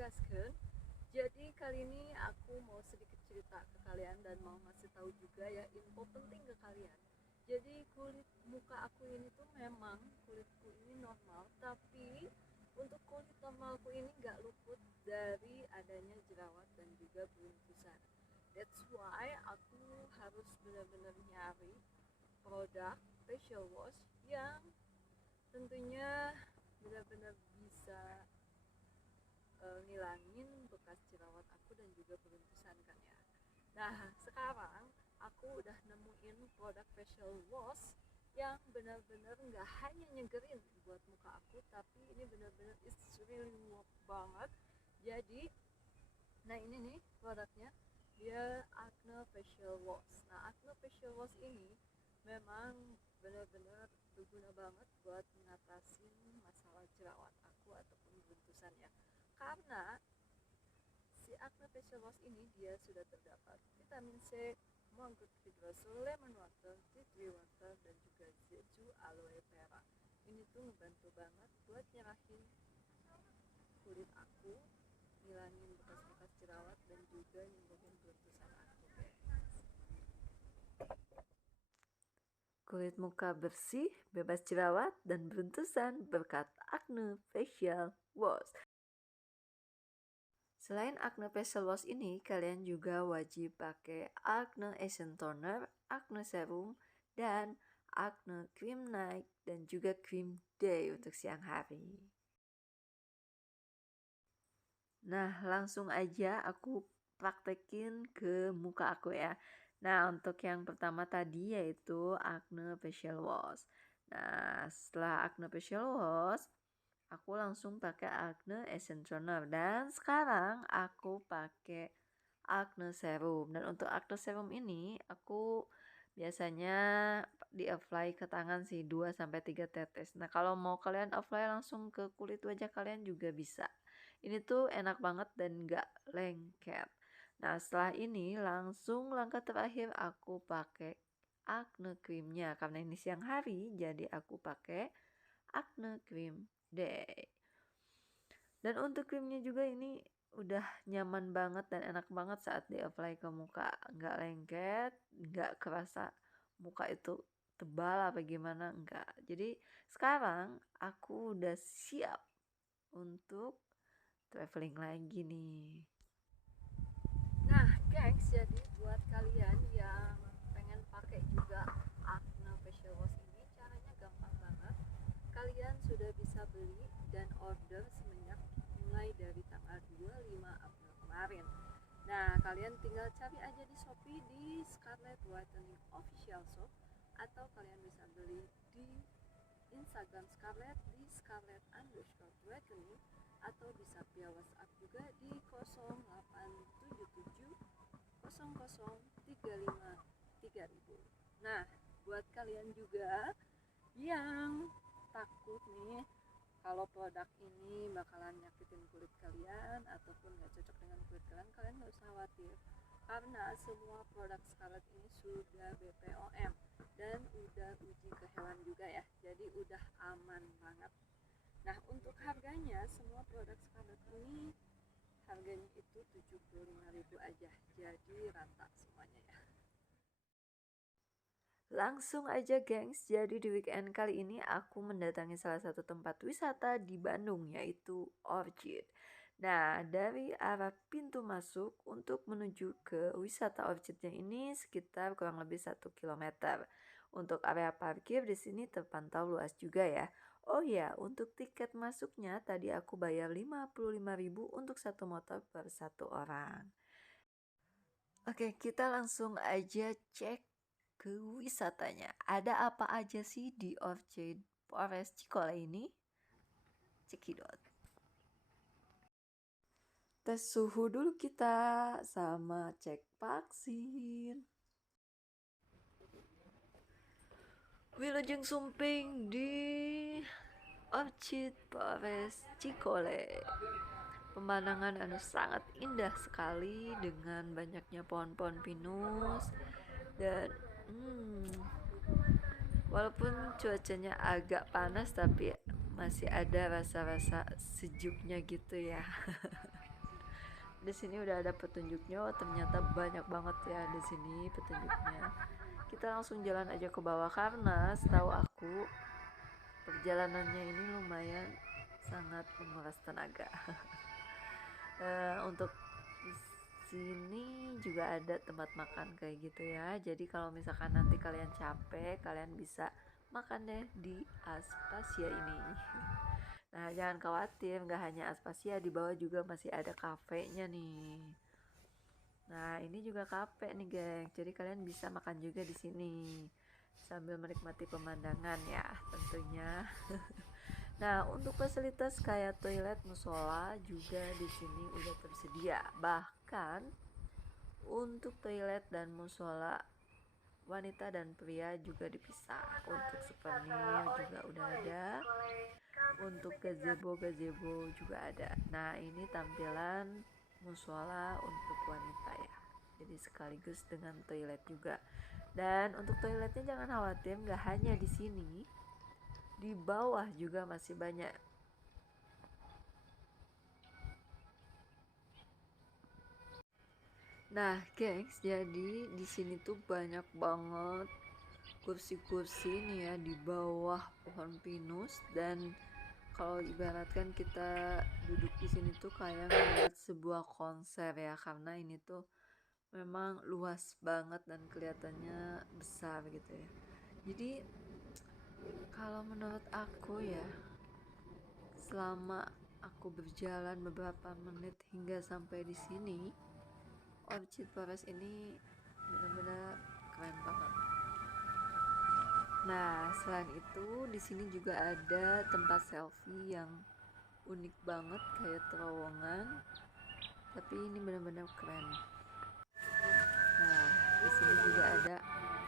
gaskeun. Jadi kali ini aku mau sedikit cerita ke kalian dan mau ngasih tahu juga ya info penting ke kalian. Jadi kulit muka aku ini tuh memang kulitku ini normal, tapi untuk kulit normalku ini nggak luput dari adanya jerawat dan juga beruntusan. That's why aku harus benar-benar nyari produk facial wash yang tentunya benar-benar bisa ngilangin bekas jerawat aku dan juga beruntusan kan ya. Nah sekarang aku udah nemuin produk facial wash yang benar-benar nggak hanya nyegerin buat muka aku, tapi ini benar-benar it's really work banget. Jadi nah ini nih produknya, dia Acne Facial Wash. Nah Acne Facial Wash ini memang benar-benar berguna banget buat mengatasi masalah jerawat aku ataupun beruntusan ya, karena si Acne Facial Wash ini dia sudah terdapat vitamin C, monk hydrosol, lemon water, tea tree water, dan juga zetu aloe vera. Ini tuh ngebantu banget buat nyerahin kulit aku, ngilangin bekas-bekas jerawat dan juga nyembuhin beruntusan aku guys. Kulit muka bersih, bebas jerawat dan beruntusan berkat Acne Facial Wash. Selain Acne Facial Wash ini, kalian juga wajib pakai Acne Essence Toner, Acne Serum, dan Acne Cream Night dan juga Cream Day untuk siang hari. Nah, langsung aja aku praktekin ke muka aku ya. Nah, untuk yang pertama tadi yaitu Acne Facial Wash. Nah, setelah Acne Facial Wash, aku langsung pakai Acne Essence Toner. Dan sekarang aku pakai Acne Serum. Dan untuk Acne Serum ini aku biasanya di-apply ke tangan sih 2-3 tetes. Nah, kalau mau kalian apply langsung ke kulit wajah kalian juga bisa. Ini tuh enak banget dan gak lengket. Nah setelah ini langsung langkah terakhir aku pakai Acne Creamnya. Karena ini siang hari jadi aku pakai Acne Cream Day. Dan untuk krimnya juga ini udah nyaman banget dan enak banget saat di-apply ke muka. Nggak lengket, nggak kerasa muka itu tebal apa gimana, enggak. Jadi sekarang aku udah siap untuk traveling lagi nih. Nah gengs, jadi buat kalian yang pengen pakai juga Acne Facial Wash ini, caranya gampang banget. Kalian sudah bisa beli dan order semenjak mulai dari tanggal 25 April kemarin. Nah kalian tinggal cari aja di Shopee di Scarlett Whitening Official Shop, atau kalian bisa beli di Instagram Scarlett di Scarlett_Whitening, atau bisa via WhatsApp juga di 0877 00 35 3000. Nah, buat kalian juga yang takut nih kalau produk ini bakalan nyakitin kulit kalian ataupun gak cocok dengan kulit kalian, kalian gak usah khawatir, karena semua produk Scarlett ini sudah BPOM dan udah uji ke hewan juga ya, jadi udah aman banget. Nah untuk harganya, semua produk Scarlett ini harganya itu 75.000 aja, jadi rata semuanya ya. Langsung aja gengs, jadi di weekend kali ini aku mendatangi salah satu tempat wisata di Bandung yaitu Orchid. Nah dari arah pintu masuk untuk menuju ke wisata Orchidnya ini sekitar kurang lebih 1 km. Untuk area parkir di sini terpantau luas juga ya. Oh ya, untuk tiket masuknya tadi aku bayar 55.000 untuk satu motor per satu orang. Oke, kita langsung aja cek ke wisatanya. Ada apa aja sih di Orchid Forest Cikole ini? Cekidot. Tes suhu dulu kita sama cek vaksin. Wilujeng Sumping di Orchid Forest Cikole. Pemandangan sangat indah sekali dengan banyaknya pohon-pohon pinus dan walaupun cuacanya agak panas tapi masih ada rasa-rasa sejuknya gitu ya. di sini udah ada petunjuknya. Oh, ternyata banyak banget ya di sini petunjuknya. Kita langsung jalan aja ke bawah karena setahu aku perjalanannya ini lumayan sangat menguras tenaga. Untuk di sini juga ada tempat makan kayak gitu ya. Jadi kalau misalkan nanti kalian capek, kalian bisa makan deh di Aspasia ini. Nah, jangan khawatir, nggak hanya Aspasia, di bawah juga masih ada kafenya nih. Nah, ini juga kafe nih, geng. Jadi kalian bisa makan juga di sini sambil menikmati pemandangan ya, tentunya. Nah, untuk fasilitas kayak toilet, musola juga di sini udah tersedia. Bahkan untuk toilet dan musola wanita dan pria juga dipisah. Untuk souvenir juga udah ada. Untuk gazebo juga ada. Nah, ini tampilan musola untuk wanita ya. Jadi sekaligus dengan toilet juga. Dan untuk toiletnya jangan khawatir, nggak hanya di sini, di bawah juga masih banyak. Nah, gengs, jadi di sini tuh banyak banget kursi-kursi nih ya di bawah pohon pinus, dan kalau ibaratkan kita duduk di sini tuh kayak ngeliat sebuah konser ya, karena ini tuh memang luas banget dan kelihatannya besar gitu ya. Jadi kalau menurut aku ya, selama aku berjalan beberapa menit hingga sampai di sini, Orchid Forest ini benar-benar keren banget. Nah, selain itu di sini juga ada tempat selfie yang unik banget kayak terowongan, tapi ini benar-benar keren. Nah, di sini juga ada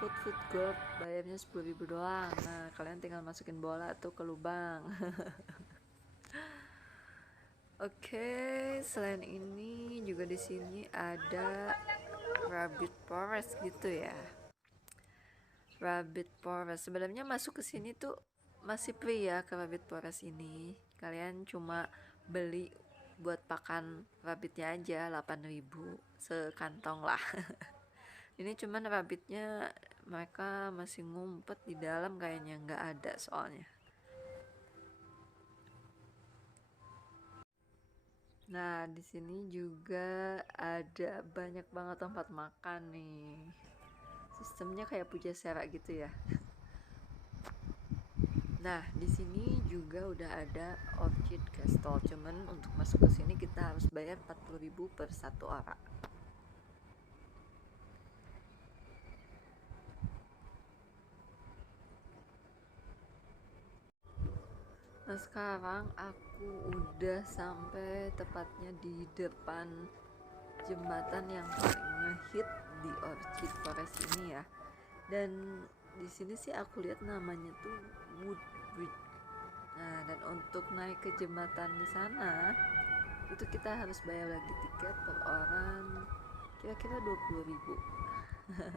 food court, bayarnya 10.000 doang. Nah, kalian tinggal masukin bola tuh ke lubang. Oke, selain ini juga di sini ada Rabbit Forest gitu ya. Rabbit Forest sebenarnya masuk ke sini tuh masih free ya, ke Rabbit Forest ini. Kalian cuma beli buat pakan rabbitnya aja 8.000 sekantong lah. Ini cuman rabbitnya mereka masih ngumpet di dalam, kayaknya nggak ada soalnya. Nah, di sini juga ada banyak banget tempat makan nih. Sistemnya kayak Pujasera gitu ya. Nah, di sini juga udah ada Orchid Castle. Cuman untuk masuk ke sini kita harus bayar 40.000 per satu orang. Nah, sekarang aku udah sampai tepatnya di depan jembatan yang paling ngehit di Orchid Forest ini ya. Dan di sini sih aku lihat namanya tuh Wood Bridge. Nah, dan untuk naik ke jembatan di sana itu kita harus bayar lagi tiket per orang kira-kira 20.000.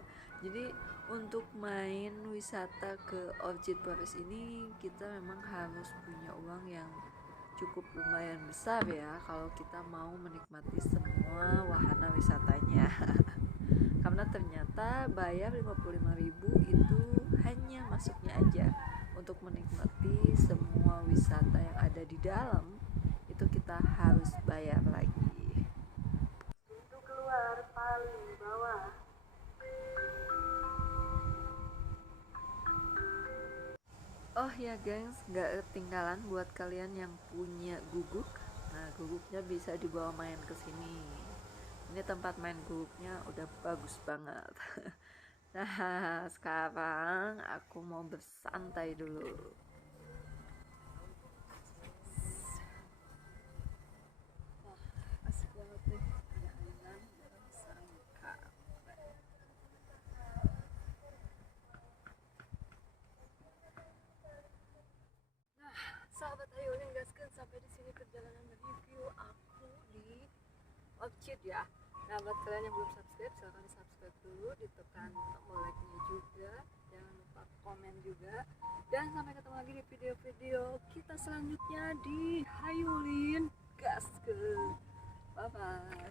Jadi untuk main wisata ke Orchid Forest ini kita memang harus punya uang yang cukup lumayan besar ya kalau kita mau menikmati semua wahana wisatanya. Karena ternyata bayar 55.000 itu hanya masuknya aja. Untuk menikmati semua wisata yang ada di dalam itu kita harus bayar lagi. Pintu keluar paling bawah. Oh ya gengs, gak ketinggalan buat kalian yang punya guguk. Nah, guguknya bisa dibawa main ke sini. Ini tempat main guguknya udah bagus banget. Nah, sekarang aku mau bersantai dulu. Wah, asik banget deh. Ada ayam bersangka. Nah, sahabat ayo gaskan sampai di sini perjalanan review aku di Orchid ya. Nah, buat kalian yang belum subscribe, silahkan subscribe dulu, ditekan tombol like-nya juga, jangan lupa komen juga, dan sampai ketemu lagi di video-video kita selanjutnya di Hayulin Gaskeun. Bye bye.